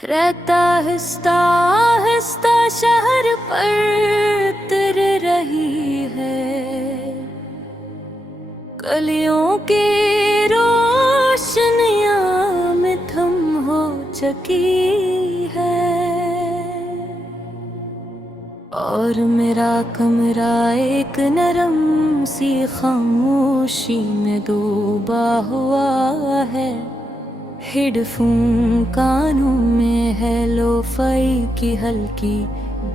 रहता आहिस्ता आहिस्ता शहर पर तिर रही है, गलियों की रोशनियां में थम हो चुकी है। और मेरा कमरा एक नरम सी खामोशी में डूबा हुआ है। हेडफोन कानों में है, लोफाई की हल्की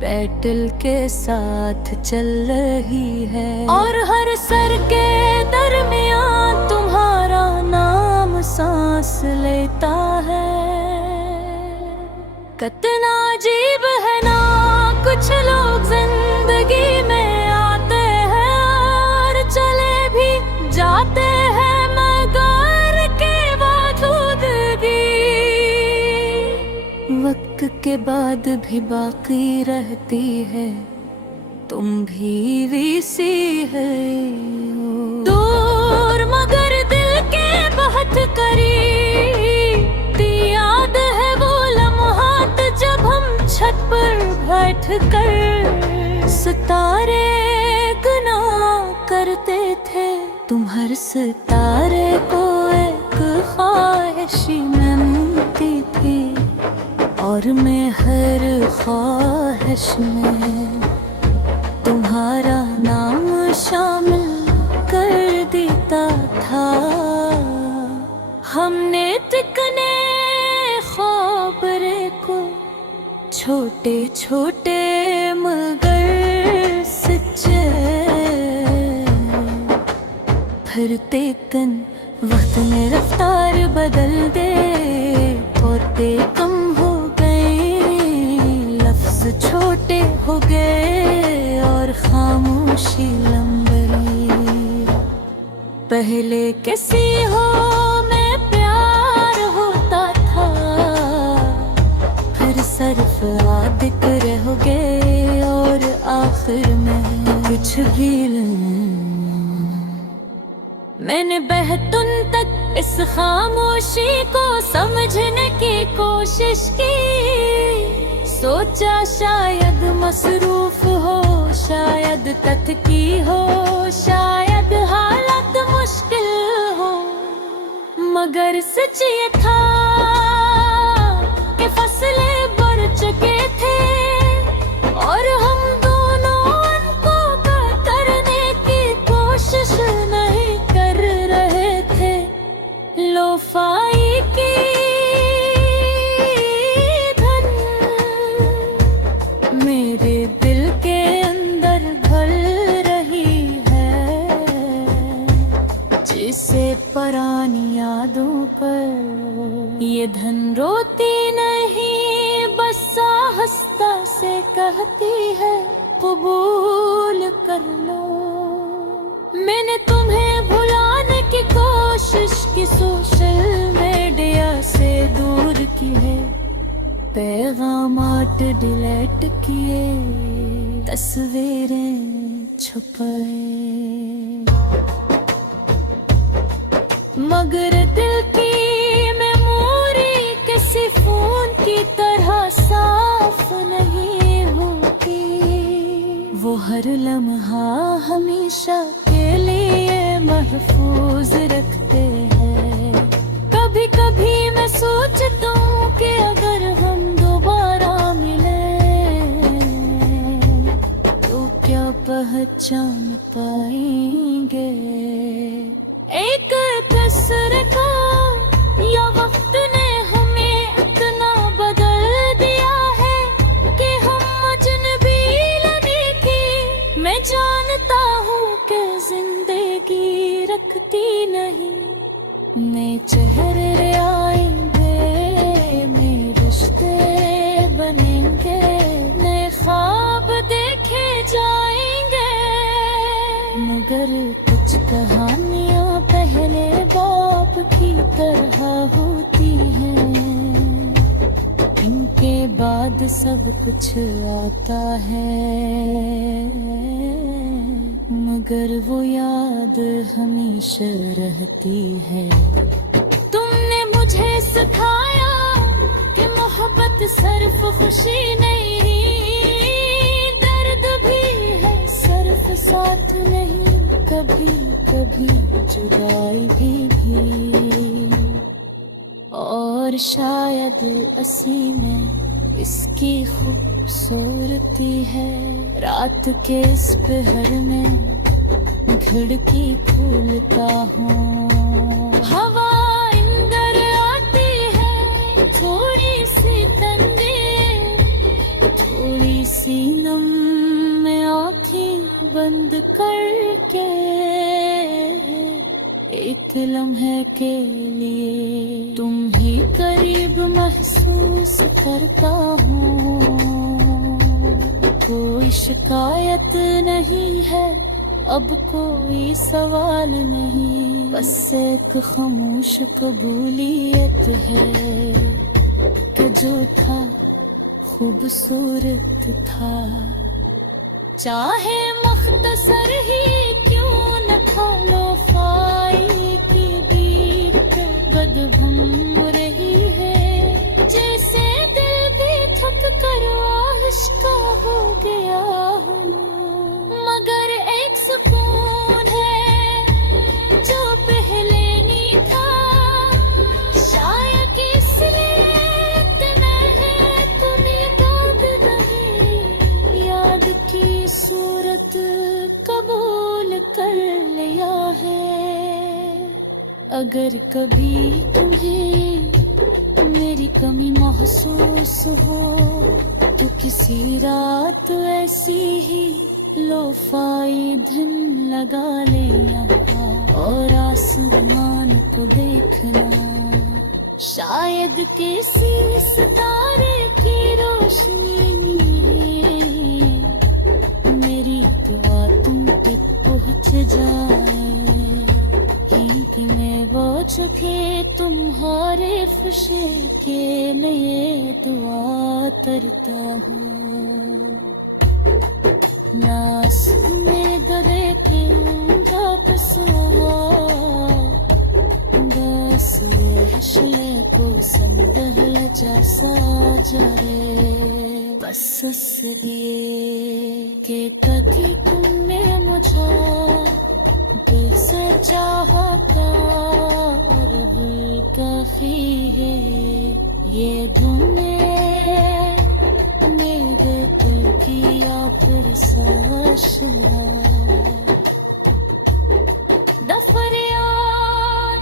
बैटल के साथ चल रही है। और हर सर के दरमियान तुम्हारा नाम सांस लेता है। कितना अजीब है ना, कुछ लोग जिंदगी में आते हैं और चले भी जाते हैं, वक्त के बाद भी बाकी रहती है। तुम भी सी है, दूर मगर दिल के बहुत करीब। याद है वो लम्हात जब हम छत पर बैठ कर सितारे गुना करते थे। तुम हर सितारे को एक ख्वाहिशी में मिलती थी, और मैं हर ख्वाहिश में तुम्हारा नाम शामिल कर देता था। हमने तिकने ख्वाबरे को छोटे छोटे मगर सच्चे फिरते कन वक्त में रफ्तार बदल दे, और कम हो छोटे हो गए और खामोशी लंबी। पहले किसी हो में प्यार होता था, फिर सिर्फ जिक्र हो गए, और आखिर में कुछ भी मैंने बहतुन तक इस खामोशी को समझने की कोशिश की। सोचा शायद मसरूफ हो, शायद तथ की हो, शायद हालत मुश्किल हो, मगर सच ये था कि फसलें बढ़ चुके थे, और हम दोनों उनको करने की कोशिश नहीं कर रहे थे। लोफाई की मेरे दिल के अंदर घल रही है, जिसे पुरानी यादों पर ये धन रोती नहीं, बस आहिस्ता से कहती है कबूल कर लो। मैंने तुम्हें भुलाने की कोशिश की, सोशल मीडिया से दूर की है, पैगामात डिलीट किए, तस्वीरें छुपाए, मगर दिल की मेमोरी किसी फोन की तरह साफ नहीं होती। वो हर लम्हा हमेशा के लिए महफूज रखते हैं। कभी कभी मैं सोचता हूँ कि अगर हम दोबारा मिले तो क्या पहचान पाएंगे एक कसर का, या वक्त ने हमें इतना बदल दिया है कि हम अजनबी लगी थी। मैं जानता हूँ कि जिंदगी रखती नहीं, नए चेहरे आएंगे, नए रिश्ते बनेंगे, नए ख्वाब देखे जाएंगे, मगर कुछ कहानियाँ पहले बाप की तरह होती हैं। इनके बाद सब कुछ आता है, मगर वो याद हमेशा रहती है। तुमने मुझे सिखाया कि मोहब्बत सिर्फ खुशी नहीं, दर्द भी है सिर्फ साथ नहीं, कभी कभी जुदाई भी। और शायद असी में इसकी खूबसूरती है, रात के इस पहर में खिड़की खोलता हूँ, हवा अंदर आती है, थोड़ी सी तंगी, थोड़ी सी नम में आँखें बंद करके एक लम्हे के लिए तुम ही करीब महसूस करता हूँ। कोई शिकायत नहीं है, अब कोई सवाल नहीं, बस एक खामोश कबूलियत है कि जो था खूबसूरत था, चाहे मुख्तसर ही क्यों न था। लो फाई की बीट बदबू रही है, जैसे दिल भी थक कर आशिका हो गया हूँ, मगर एक सुकून है जो पहले नहीं था, शायद इसलिए इतना है तुम्हें याद नहीं, याद की सूरत कबूल कर लिया है। अगर कभी तुम्हें मेरी कमी महसूस हो तो किसी रात ऐसी ही लो-फाई धुन लगा ले यहाँ और आसमान को देखना, शायद किसी सितारे की रोशनी में मेरी दुआ तुम तक पहुँच जाए, क्योंकि मैं वो चुके तुम्हारे खुशी के लिए दुआ करता हूँ। नास में दरे के कसुआ गसरे हशले को संदहल जैसा जरे, बस इसलिए के कभी तुमने मुझे दिल से चाहा था, रब काफी है ये धुने मेरे दिल की या फिर साशना न फरियाद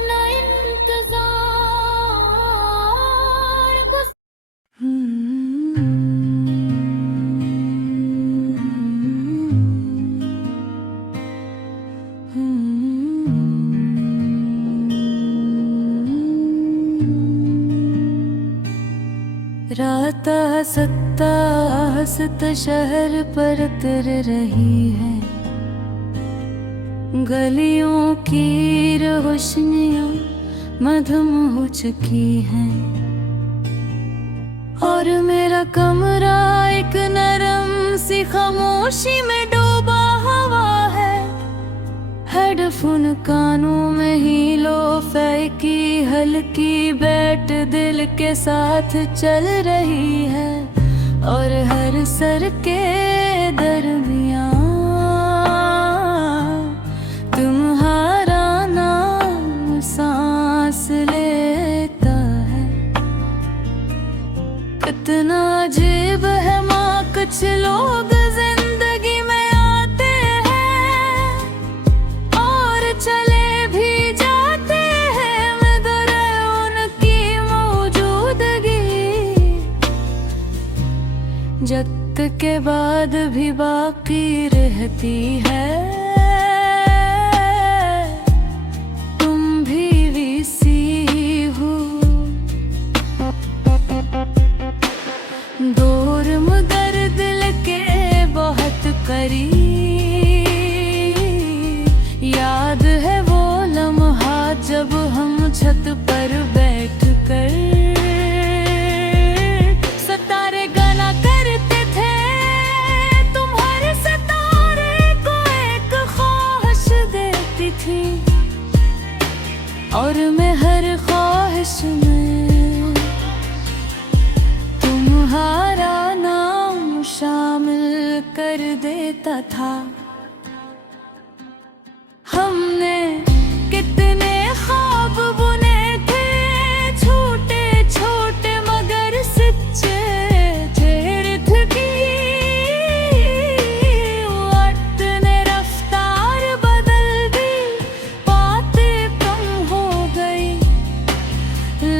न इंतजार कुछ रात सत्ता हसत शहर पर उतर रही है, गलियों की रोशनियाँ मधुम हो चुकी हैं, और मेरा कमरा एक नरम सी खामोशी में डूबा हुआ है। हेडफोन कानों में ही लो-फाई की हल्की बैट दिल के साथ चल रही है, और हर सर के दरमियाँ तुम्हारा नाम सांस लेता है। कितना अजीब है माँ, कुछ लोग जिंदगी में आते हैं और चले भी जाते हैं, मगर उनकी मौजूदगी जक्त के बाद भी बाकी रहती है। तुम भी सी हो दूर मगर दिल के बहुत करीब, याद है वो लम्हा जब हम छत पर बैठ कर सितारे गाना करते थे। तुम्हारे सितारे को एक ख्वाहिश देती थी, और मैं हर ख्वाहिश में कर देता था। हमने कितने ख्वाब बुने थे, छोटे छोटे मगर सच्चे थे। रिथ की वक्त ने रफ्तार बदल दी, बातें कम हो गई,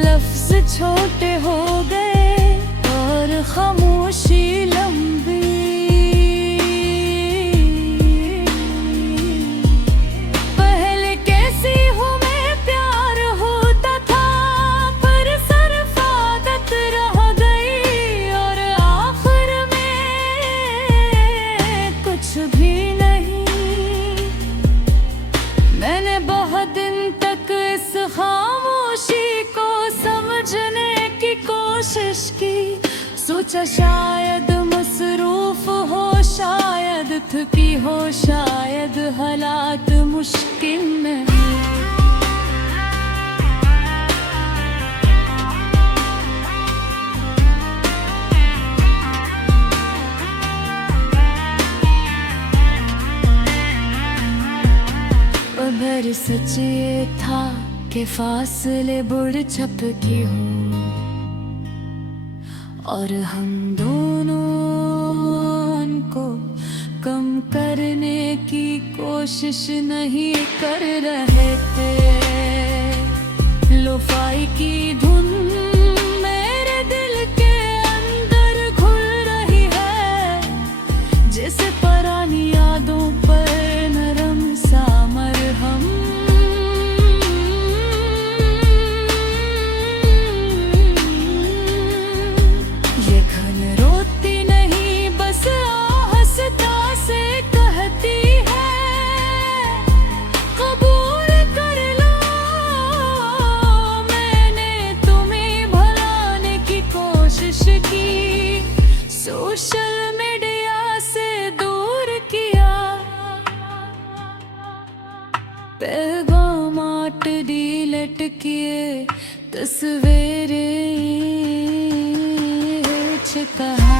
लफ्ज छोटे हो गए और खामोशी लंबी। पहले कैसी हूँ मैं प्यार होता था, पर सिर्फ आदत रह गई और आखिर में कुछ भी नहीं। मैंने बहुत दिन तक इस खामोशी को समझने की कोशिश की, सोचा शायद मसरूफ हो, शायद थकी हो, शायद हालात मुश्किल में। मगर सच ये था कि फासले बुढ़ छप की हूँ और हम दोनों को कम करने की कोशिश नहीं कर रहे थे। लोफाई की धुन मेरे दिल के अंदर घुल रही है, जैसे पुरानी यादों पर नरम सा मरहम। ये घन रोती नहीं, बस आहस्ता से कहती है, कबूल कर लो मैंने तुम्हें भुलाने की कोशिश की। सोशल मीडिया से दूर किया, पैगाम डिलीट किए, तस्वीरें कहा।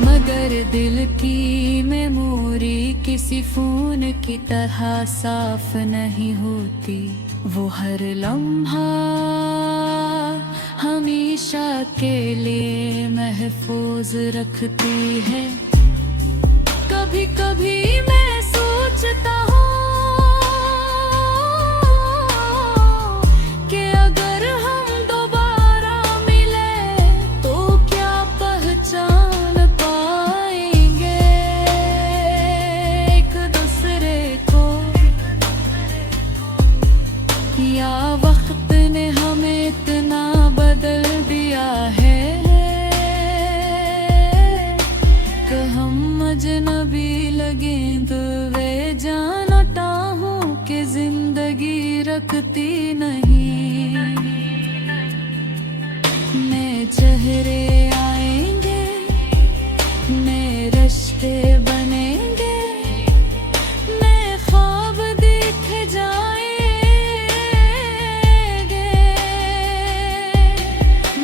मगर दिल की मेमोरी किसी फोन की तरह साफ नहीं होती, वो हर लम्हा हमेशा के लिए महफूज रखती है। कभी कभी मैं सोचता हूँ कि अगर हम दोबारा मिले तो क्या पहचान पाएंगे एक दूसरे को, या वक्त ने हमें इतना बदल दिया है कि हम अजनबी लगे। तो वे जानता हूँ कि जिंदगी रखती नहीं। नए चेहरे आएंगे, नए रिश्ते बनेंगे, नए ख्वाब देखे जाएंगे।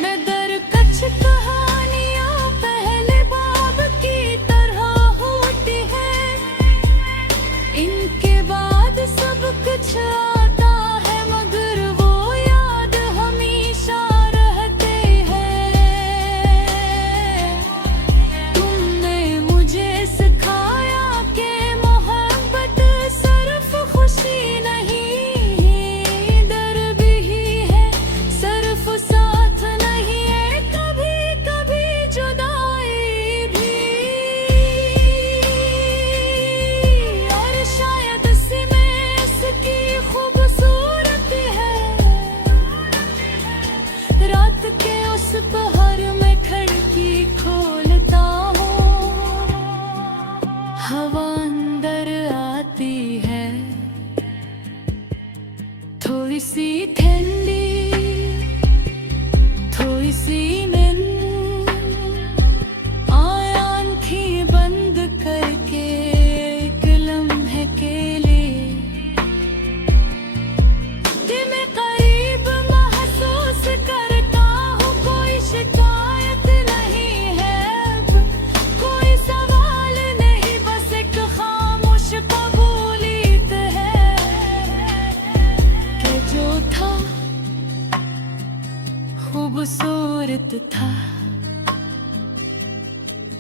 मैं दरकच कहानियाँ पहले बाब की तरह होती है, इनके बाद सब कुछ आता है, मगर वो याद हमेशा रहते हैं। तुमने मुझे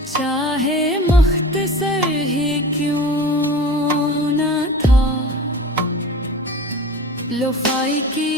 चाहे मुख्तसर ही क्यों न था, लोफाई की